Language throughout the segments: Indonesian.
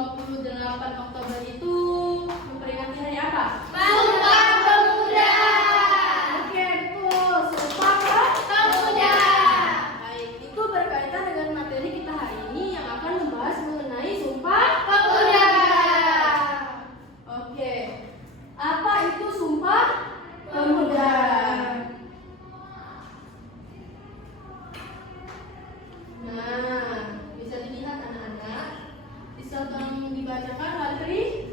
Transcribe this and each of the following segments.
28 Oktober itu memperingati hari apa? Sumpah Pemuda. Oke, betul. Sumpah Pemuda. Baik, itu berkaitan dengan materi kita hari ini yang akan membahas mengenai Sumpah Pemuda. Oke, apa itu Sumpah Pemuda? Nah, bisa dilihat anak-anak. Bisa tolong dibacakan materi.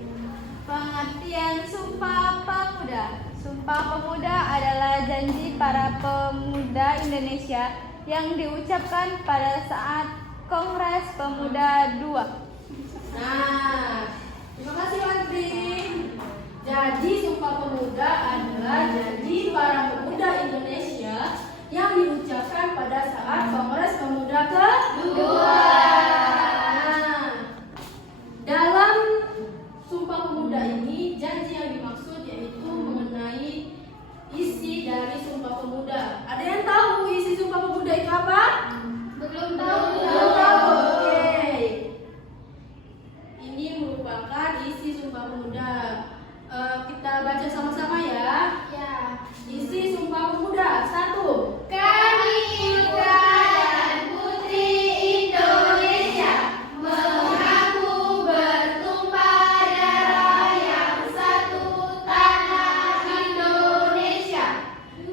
Pengertian Sumpah Pemuda. Sumpah Pemuda adalah janji para pemuda Indonesia yang diucapkan pada saat Kongres Pemuda II. Nah, terima kasih Wantri. Jadi Sumpah Pemuda adalah janji para pemuda Indonesia yang diucapkan pada saat Kongres Pemuda kedua. Nah, dalam Sumpah Pemuda ini janji yang dimaksud yaitu mengenai isi dari Sumpah Pemuda. Ada yang tahu isi Sumpah Pemuda itu apa? Belum tahu. Belum tahu. Oke. Ini merupakan isi Sumpah Pemuda. Kita baca sama-sama ya. Ya. Isi Sumpah Pemuda. 1. Kami putra dan putri Indonesia mengaku bertumpah darah yang satu tanah Indonesia.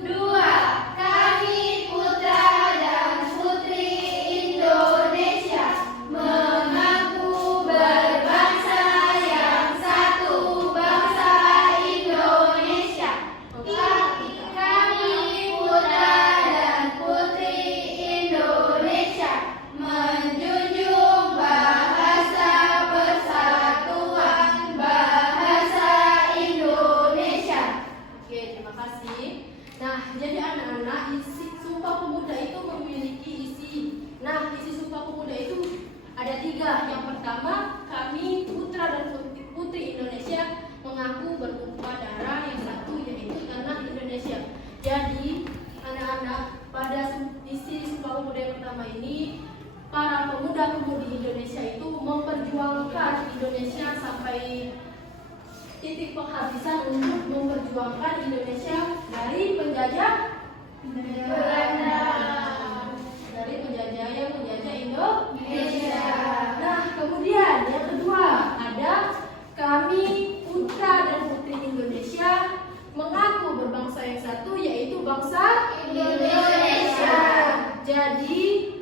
2. Kami putra dan putri Indonesia mengaku berbangsa yang satu bangsa Indonesia. Kami putra dan putri Indonesia menjunjung bahasa persatuan bahasa Indonesia. Oke, terima kasih. Nah, jadi anak-anak, isi Sumpah Pemuda itu memiliki isi. Nah, isi Sumpah Pemuda itu ada 3. Yang pertama, kami putra dan putri Indonesia mengaku bertumpah darah yang satu yaitu tanah Indonesia. Jadi, anak-anak, pada isi Sumpah Pemuda yang pertama ini, para pemuda-pemudi Indonesia itu memperjuangkan Indonesia sampai titik penghabisan untuk memperjuangkan Indonesia dari penjajah Belanda. Dari penjajah yang menjajah Indonesia. Indonesia. Nah, kemudian yang kedua ada kami putra dan putri Indonesia mengaku berbangsa yang satu yaitu bangsa Indonesia. Jadi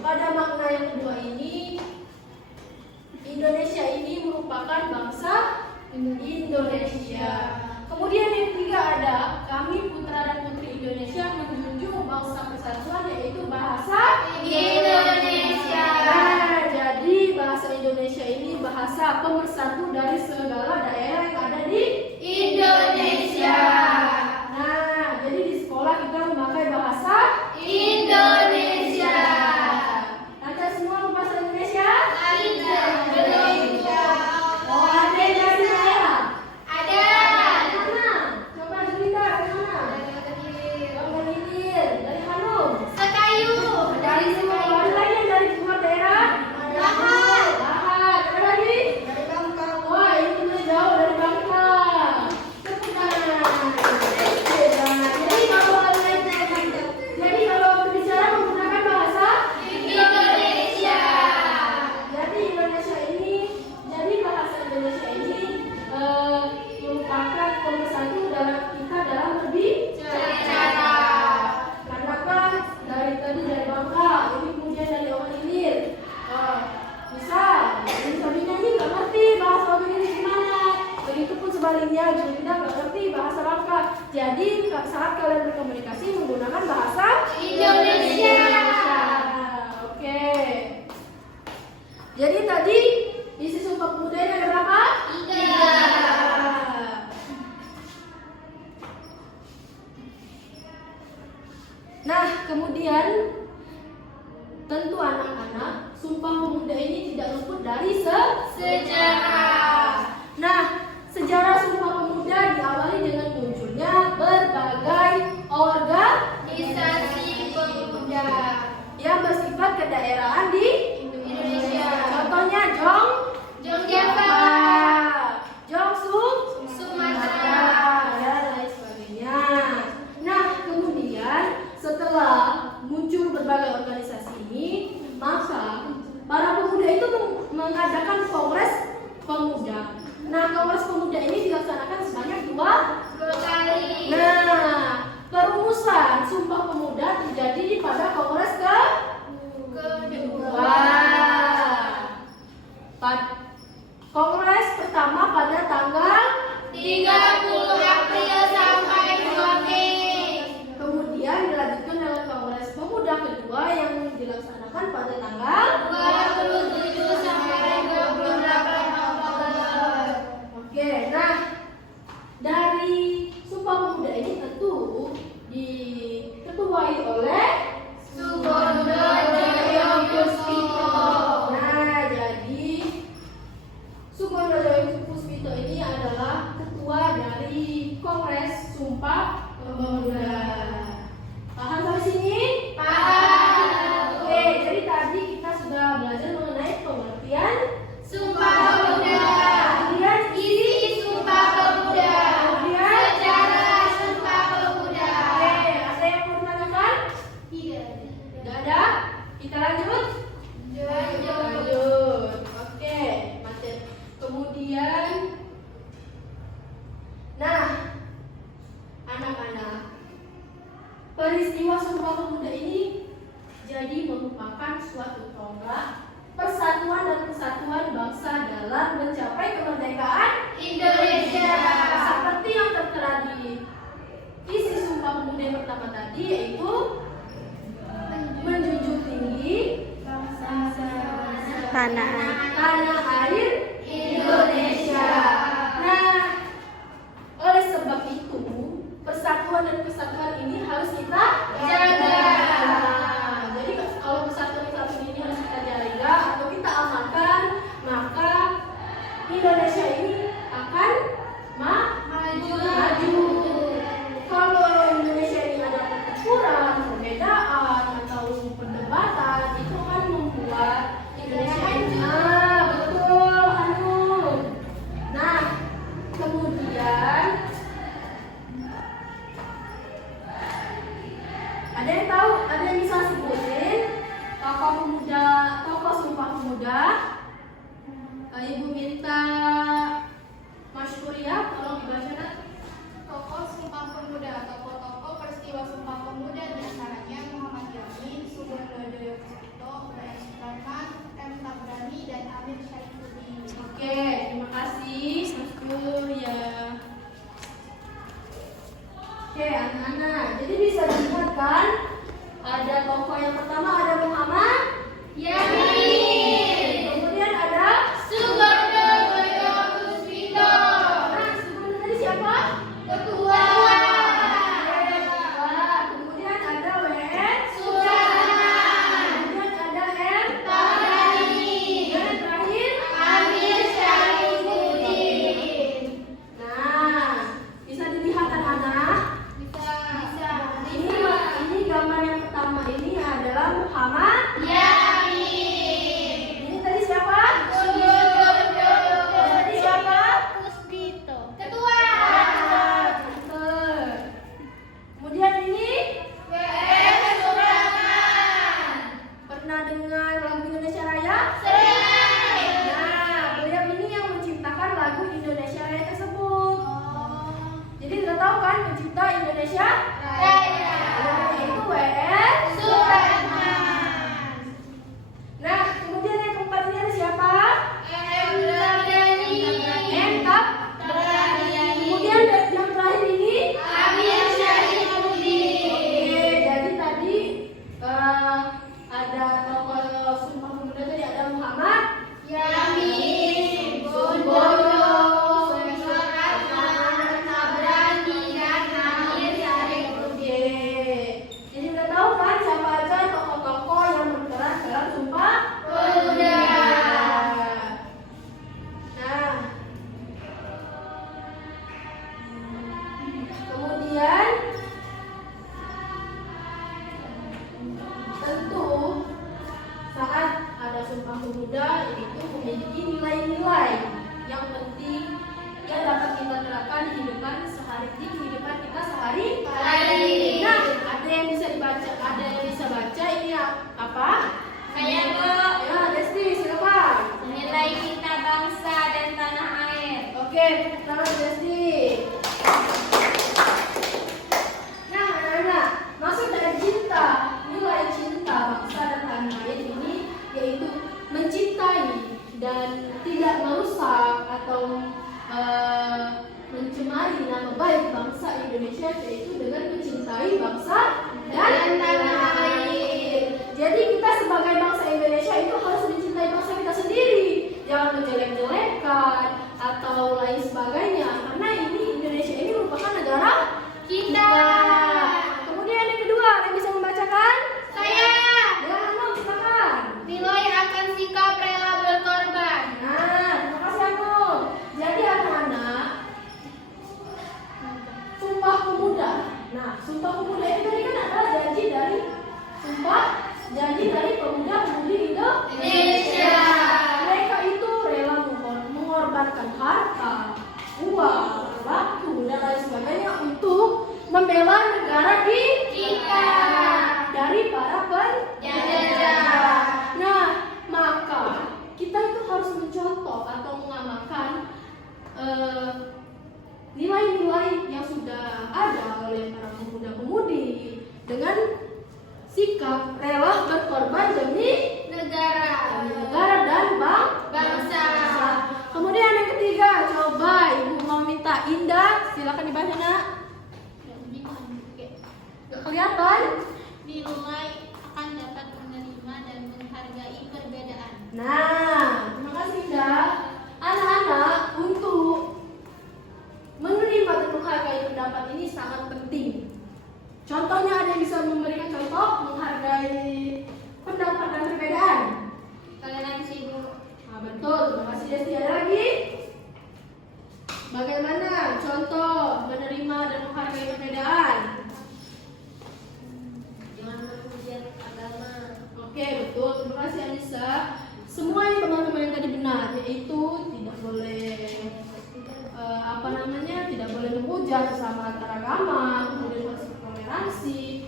pada makna yang kedua ini Indonesia ini merupakan bangsa Indonesia. Kemudian yang ketiga ada kami putra dan putri Indonesia menjunjung bangsa persatuan yaitu bahasa Indonesia. Nah, jadi bahasa Indonesia ini bahasa pemersatu dari segala daerah yang ada di Indonesia. Nah, jadi di sekolah kita memakai bahasa Indonesia. Anda semua bahasa Indonesia? Belum. Oh, ada yang dari daerah? Ada. Mana? Coba cerita dari mana? Dari Hilir, dari Hanum. Sekayu. Dari semua ada lagi yang dari luar daerah? Lahat. Lahat. Ada lagi? Dari Bangka. Wah, ini lebih jauh dari Bangka. Tepuk tangan. Jadi kalau berbicara menggunakan bahasa Indonesia. Jadi bahasa Indonesia ini merupakan pemersatu dalam kita dalam berbicara. Kenapa? Dari Bangka, ini kemudian dari orang Hilir. Bisa, ini Sabina ini nggak ngerti bahasa orang Hilir gimana. Begitupun sebaliknya, Julinda nggak ngerti bahasa Bangka. Jadi saat kalian berkomunikasi menggunakan bahasa Indonesia. Oke. Jadi tadi isi Sumpah Pemuda ini ada berapa? 3. Nah, kemudian tentu anak-anak Sumpah Pemuda ini tidak luput dari Sejarah. Nah, sejarah Sumpah Pemuda diawali dengan munculnya berbagai Organisasi pemuda yang bersifat kedaerahan di Indonesia. Contohnya mengadakan Kongres Pemuda. Nah, Kongres Pemuda ini dilaksanakan sebanyak dua kali. Nah, perumusan Sumpah Pemuda terjadi pada Kongres kedua. Kongres pertama pada tanggal 30 April sampai 2 Mei. kemudian dilanjutkan dengan Kongres Pemuda kedua yang dilaksanakan pada tanggal 27 sampai 28 Oktober. Oke, nah dari Sumpah Pemuda ini tentu diketuai oleh Subondo Joyo Puspito. Nah, jadi Subondo Joyo Puspito ini adalah ketua dari Kongres Sumpah Pemuda. Paham sampai sini? Paham. Oke, jadi tadi kita sudah belajar mengenai pengertian Sumpah Pemuda. kemudian Isi Sumpah Pemuda. kemudian Sejarah Sumpah Pemuda. Oke, ada yang mau ditanyakan? Tidak. Tidak ada? Kita lanjut? Lanjut. Oke, materi. Kemudian, nah, anak-anak, peristiwa Sumpah Pemuda ini jadi merupakan suatu tonggak persatuan dan kesatuan bangsa dalam mencapai kemerdekaan Indonesia. seperti yang tertera di isi Sumpah Pemuda yang pertama tadi, yaitu menjunjung tinggi Tanah air Indonesia. Nah, oleh sebab itu persatuan dan kesatuan ini harus kita jaga. Nah, jadi kalau persatuan dan kesatuan ini harus kita jaga atau kita amankan, maka Indonesia ini akan maju. Kalau Indonesia ini ada pertempuran, perbedaan atau perdebatan, itu akan membuat Indonesia ini betul, Hanum. Nah, kemudian ada yang tahu, ada yang bisa sebutin tokoh pemuda, tokoh Sumpah Pemuda? Ibu minta Mas Kuria, tolong dibaca. Nak. Tokoh Sumpah Pemuda, tokoh-tokoh peristiwa Sumpah Pemuda diantaranya Muhammad Yamin, Subondo Joyo Puspito, B.M. Sutarman, M. Tabrani, dan Amir Syaifuddin. Oke, terima kasih Mas Kuria. Oke, anak-anak, jadi bisa dilihat kan? Ada tokoh yang pertama ada Muhammad Yamin. Kemudian ada Subondo Joyo Puspito. Nah, sebelum tadi siapa? Ketua. Kemudian ada WN Sutarman. Kemudian ada M Tabrani. Dan yang terakhir Amir Syaifuddin. Nah, bisa dilihat anak-anak. Bisa. Ini gambar yang pertama ini adalah Muhammad Oke, selamat Desti. Nah, anak-anak, maksud dari cinta, nilai cinta bangsa dan tanah air ini yaitu mencintai dan tidak merusak atau mencemari nama baik bangsa Indonesia, yaitu dengan mencintai bangsa dan tanah air. Jadi kita sebagai bangsa Indonesia itu harus mencintai bangsa kita sendiri, jangan menjelek-jelekan atau lain sebagainya, karena ini Indonesia ini merupakan negara kita. Kemudian yang kedua, yang bisa membacakan? Saya. Ya, silakan. Nilai akan sikap rela berkorban. Nah, terima kasih Anum. Jadi anak-anak, Sumpah Pemuda. Nah, Sumpah Pemuda itu tadi kan adalah janji dari pemuda-pemudi Indonesia. Mereka itu rela mengorbankan harta, uang, waktu, dan lain sebagainya untuk membela negara kita dari para penjajah. Nah, maka kita itu harus mencontoh atau mengamalkan nilai-nilai yang sudah ada oleh para pemuda-pemudi dengan sikap rela berkorban demi negara dan bangsa. Kemudian yang ketiga, coba Ibu mau minta Indah, silakan dibaca nak. Gak kelihatan? Nilai akan dapat menerima dan menghargai perbedaan. Nah, terima kasih Indah. Anak-anak, untuk menerima dan menghargai pendapat ini sangat penting. Contohnya ada yang bisa memberikan contoh menghargai pendapat dan perbedaan. Kalian lagi sibuk. Nah, betul, terima kasih Desti. Ada lagi? Bagaimana contoh menerima dan menghargai perbedaan? Jangan menghujat agama. Oke, betul, terima kasih Anissa. Semuanya teman-teman yang tadi benar, yaitu tidak boleh tidak boleh menghujat sesama antaragama, kemudian harus toleransi.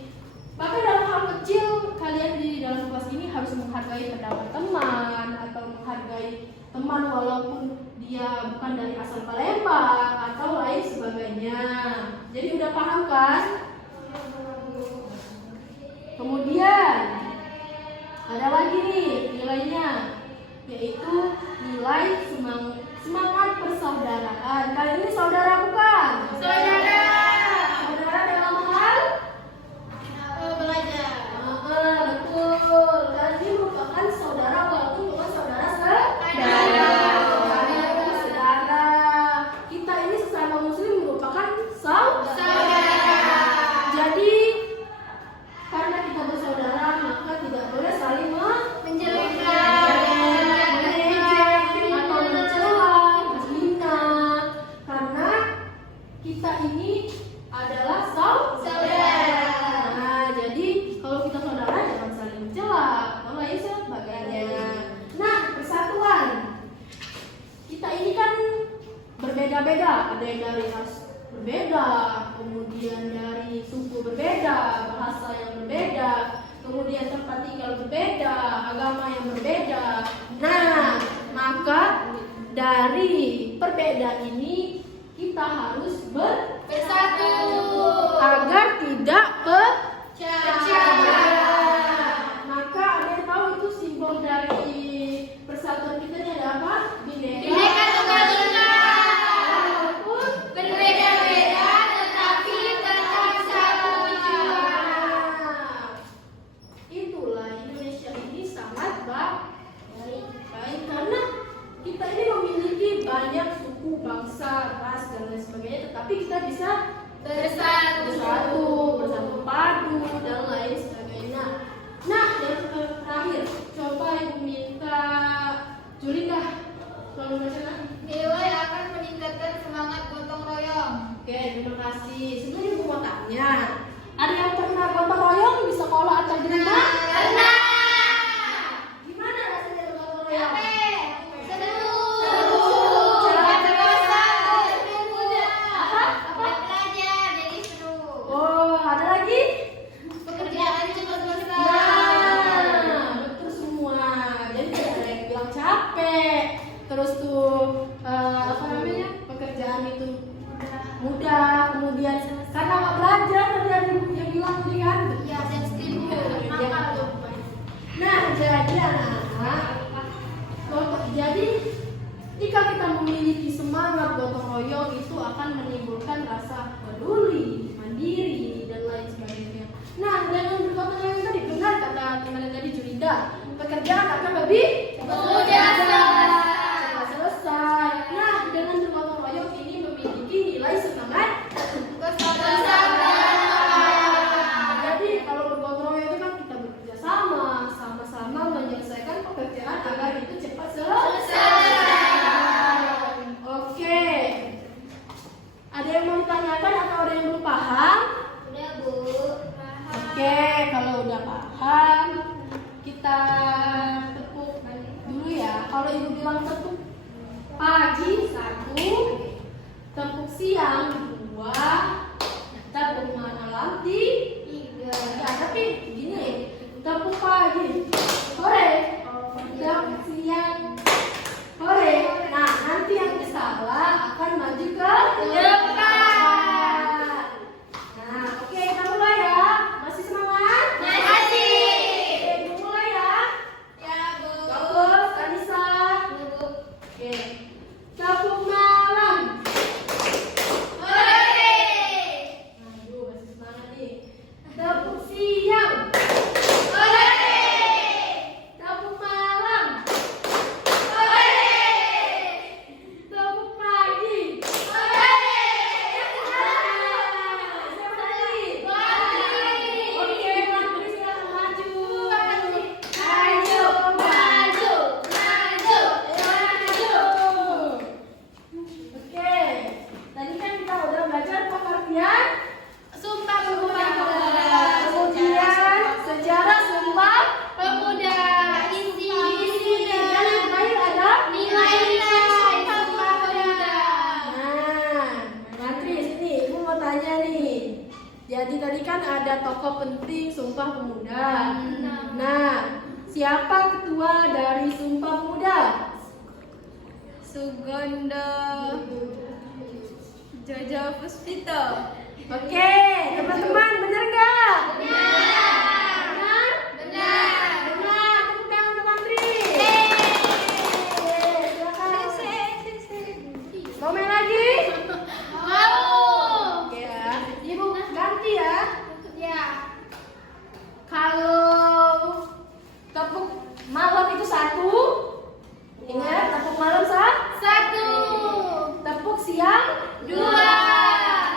Bahkan dalam hal kecil, kalian di dalam kelas ini harus menghargai pendapat teman atau menghargai teman walaupun dia bukan dari asal Palembang atau lain sebagainya. Jadi udah paham kan? Kemudian ada lagi nih nilainya, yaitu nilai semangat persaudaraan. Kalian ini saudara bukan? Saudara. Saudara dalam hal Belajar. Betul. Kalian ini merupakan saudara walaupun bukan saudara Saudara. Saudara. Kita ini sesama muslim merupakan saudara. Jadi karena kita bersaudara, maka tidak boleh saling menjelekkan, atau mencela, menghina, karena kita ini adalah saudara. Nah, jadi kalau kita saudara jangan saling mencela atau lain sebagainya. Nah, persatuan. Kita ini kan berbeda-beda, ada yang dari ras berbeda, kemudian dari suku berbeda, bahasa yang berbeda, kemudian tempat tinggal berbeda, agama yang berbeda. Nah, maka dari perbedaan ini kita harus bersatu agar tidak pecah. Maka ada yang tahu itu simbol dari persatuan kita ini ada apa? Bineka Tunggal Ika. Walaupun Berbeda-beda tetapi tetap satu jiwa. Itulah Indonesia ini sangat baik karena kita ini memiliki banyak suku, bangsa, ras dan lain sebagainya, tetapi kita bisa bersatu padu dan lain sebagainya. Nah, yang terakhir, coba Ibu minta Julinda tolong baca. Nilai akan meningkatkan semangat gotong royong. Oke, terima kasih. Sebenarnya Ibu mau tanya, ada yang pernah gotong royong di sekolah atau di rumah? Pernah. Gimana rasanya gotong royong? Seru. Cara Belajar jadi seru. Oh, ada lagi? Pekerjaan cepat selesai. Nah, betul semua. Jadi tidak ada yang bilang capek. Terus tuh pekerjaan itu mudah, kemudian karena nggak belajar tadi ada yang bilang tadi kan. Ya, sensitif. Nah, jadi anak-anak, jadi jika kita memiliki semangat gotong royong itu akan menimbulkan rasa peduli, mandiri, dan lain sebagainya. Nah, dengan bergotong royong tadi benar kata teman tadi Julinda, pekerjaan akan lebih mudah selesai. Nah, dengan bergotong royong ini memiliki nilai semangat. Jadi kalau bergotong royong itu kan kita bekerja sama-sama menyelesaikan pekerjaan agar itu cepat selesai. Oke. Ada yang mau ditanyakan atau ada yang belum paham? Udah, Bu. Oke, kalau udah paham, kita tepuk dulu ya. Kalau ibu bilang tepuk pagi 1, tepuk siang 2, tepuk malam 3. Ya, tapi gini, tepuk pagi sore, tepuk siang sore. Nah, nanti yang salah akan maju ke depan. Nah, oke, kita mulai ya. Masih semangat? Masih. Oke, kita mulai ya. Ya, Bu. Bagus, Kanisa. Oke. Tepuk malam. Sore. Aduh, masih semangat nih. Tepuk siang. Sore. Tepuk malam. Sore. Tepuk pagi. Sore. Siapa lagi? Mantri. Oke, Mantri silakan maju. Maju, maju, maju. Maju. Oke, tadi kan kita udah belajar pengertian Sumpah Pemuda. kemudian sejarah Sumpah Pemuda. Isi. dan yang terakhir ada Nilai-nilai Sumpah Pemuda. Nah, Mantri sini, ibu mau tanya nih. Jadi tadi kan ada tokoh penting Sumpah Pemuda. Nah, siapa ketua dari Sumpah Pemuda? Sugondo Jojo Puspito. Oke, teman-teman, benar nggak? Benar. Benar? Benar. Benar, tepuk tangan untuk Mantri. Silakan. Mau main lagi? Mau. Oke ya, ibu ganti ya. Ya. Kalau tepuk malam itu 1, ingat tepuk malam 1, tepuk siang 2,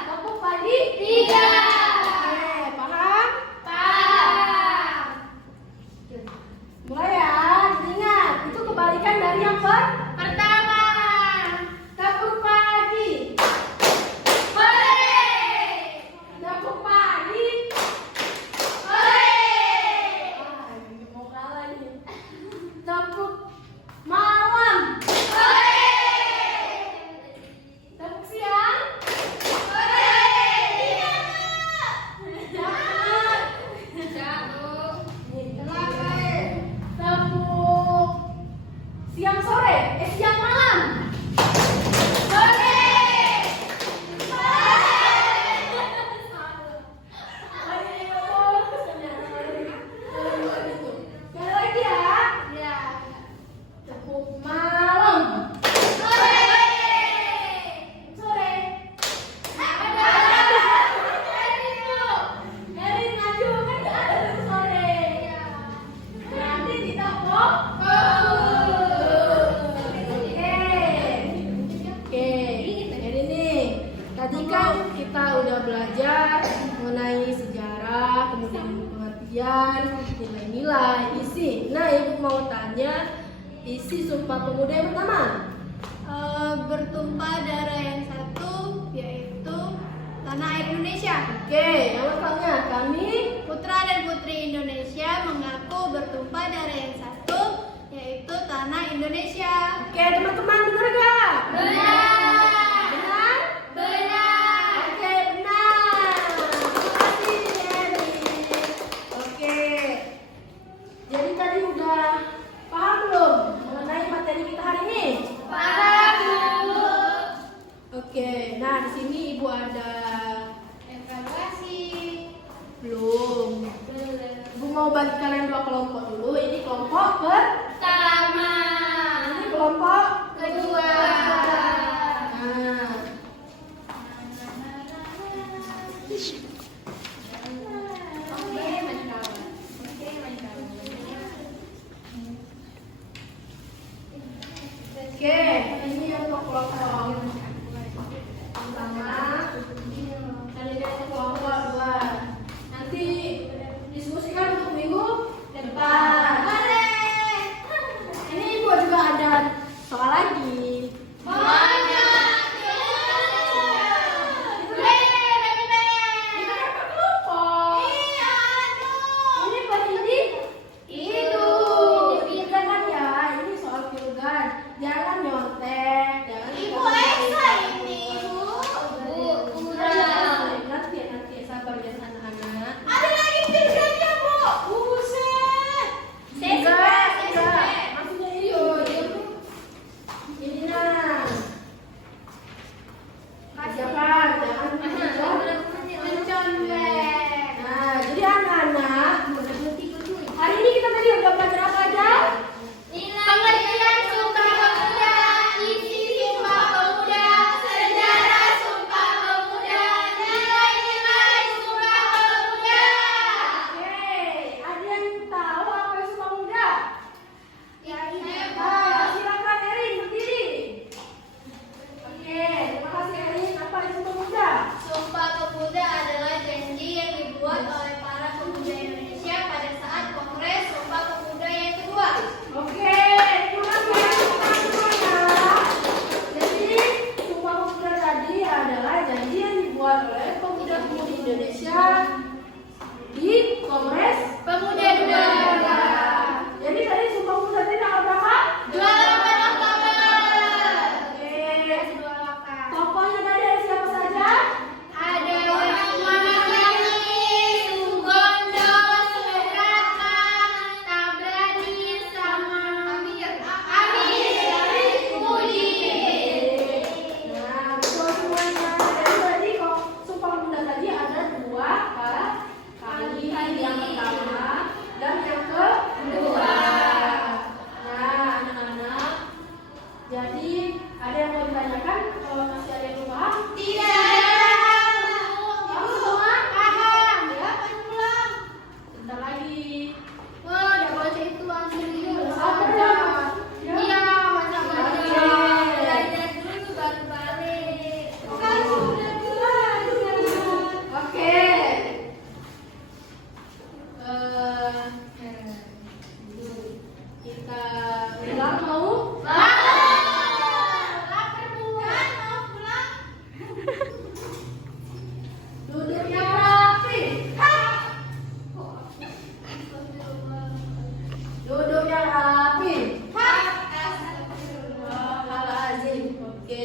tepuk pagi 3. Oke, paham? Paham. Mulai ya, jadi ingat itu kebalikan dari yang Pertama. tepuk pagi, Sore. tepuk pagi. Sore. Ah, ini mau kalah nih. Tepuk malam, Sore. tepuk siang. Sore. Jangan. Tepuk siang sore, siang malam. Sore. Sekali lagi ya. Ya. Tepuk malam, Sore. sore. Erin maju kan nggak ada tepuk sore. Nanti ditepuk. Oke, jadi nih tadi kan kita udah belajar mengenai sejarah, kemudian pengertian, nilai-nilai, isi. Nah, ibu mau tanya isi Sumpah Pemuda yang pertama. Bertumpah darah yang satu, yaitu tanah air Indonesia. Oke, yang lengkapnya kami. Putra dan putri Indonesia mengaku bertumpah darah yang satu, yaitu tanah Indonesia. Oke, teman-teman benar gak? Benar. Benar? Benar. Oke, benar. Terima kasih, Erin. Oke. Jadi tadi udah paham belum mengenai materi kita hari ini? Paham, Bu. Jangan nyontek, jangan. Ibu Esa ini, Ibu. Nanti sabar ya anak-anak. Ada lagi pinggannya, Bu. Buset. Enggak. Maksudnya ini nah. Jangan Mencontek. Nah, jadi anak-anak, hari ini kita tadi udah belajar apa aja? Pengertian Sumpah Pemuda, isi Sumpah Pemuda, sejarah Sumpah Pemuda, nilai-nilai Sumpah Pemuda. Oke, ada yang tahu apa itu Sumpah Pemuda? Ya, Silakan Erin berdiri. Oke, terima kasih Erin. Apa itu Sumpah Pemuda? Sumpah Pemuda adalah janji yang dibuat oleh para pemuda Indonesia pada saat Kongres Sumpah Pemuda yang kedua. Oke, terima kasih semuanya. Jadi, Sumpah Pemuda tadi adalah janji yang dibuat oleh pemuda-pemudi Indonesia di Kongres Pemuda Dunia. Jadi tadi Sumpah Pemuda tadi tanggal berapa? 28 Oktober. Oke. Tokohnya tadi ada siapa saja? Ada Wahyu, Sugondo, Subrata, Tabrani, sama Amir Budi. Nah, betul semuanya. Jadi tadi kok Sumpah Pemuda tadi ada dua kali, yang pertama dan yang kedua. Nah, anak-anak, jadi ada yang mau ditanyakan? Kalau masih ada yang belum paham? Kamu semua paham ya? Pulang. Bentar lagi. Wah, udah baca itu serius. Sabar ya. Iya, baca-baca. Oke. Belajar dulu baru balik. Kan sudah bilang. Oke. Kita ulang mau? Lapar bukan, mau pulang. Duduknya rapi. Duduknya rapi. Astagfirullahaladzim. Oke,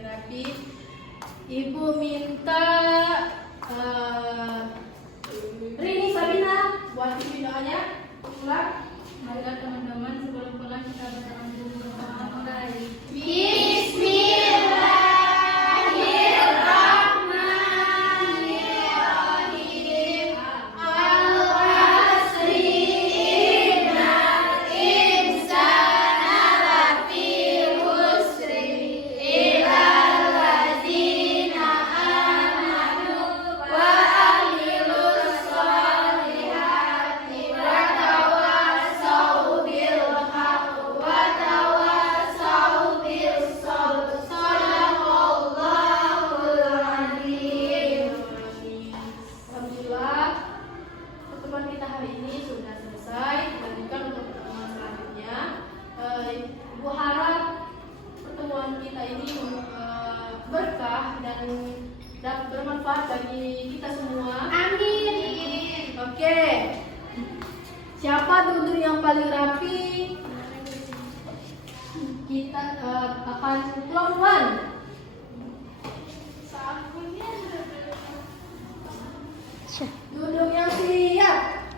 rapi. Ibu minta Rini Sabina buat videonya. Ulang. Mari teman-teman sebelum pulang kita berdoa dulu. Bismillahirrahmanirrahim. Al-asri innal insana lafi khusri illal ladzina amanu wa amilus solihati wa tawassaw bil haqq wa tawassaw bis sabr. Shadaqallahul adzim. Alhamdulillah, pertemuan kita hari ini sudah selesai. Lanjutkan untuk pertemuan selanjutnya. Ibu harap pertemuan kita ini berkah dan bermanfaat bagi kita semua. Amin. Oke. Siapa duduk yang paling rapi? Kita akan pulang. Duduk yang siap.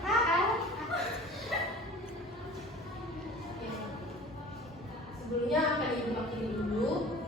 Sebelumnya akan ibu pakai dulu.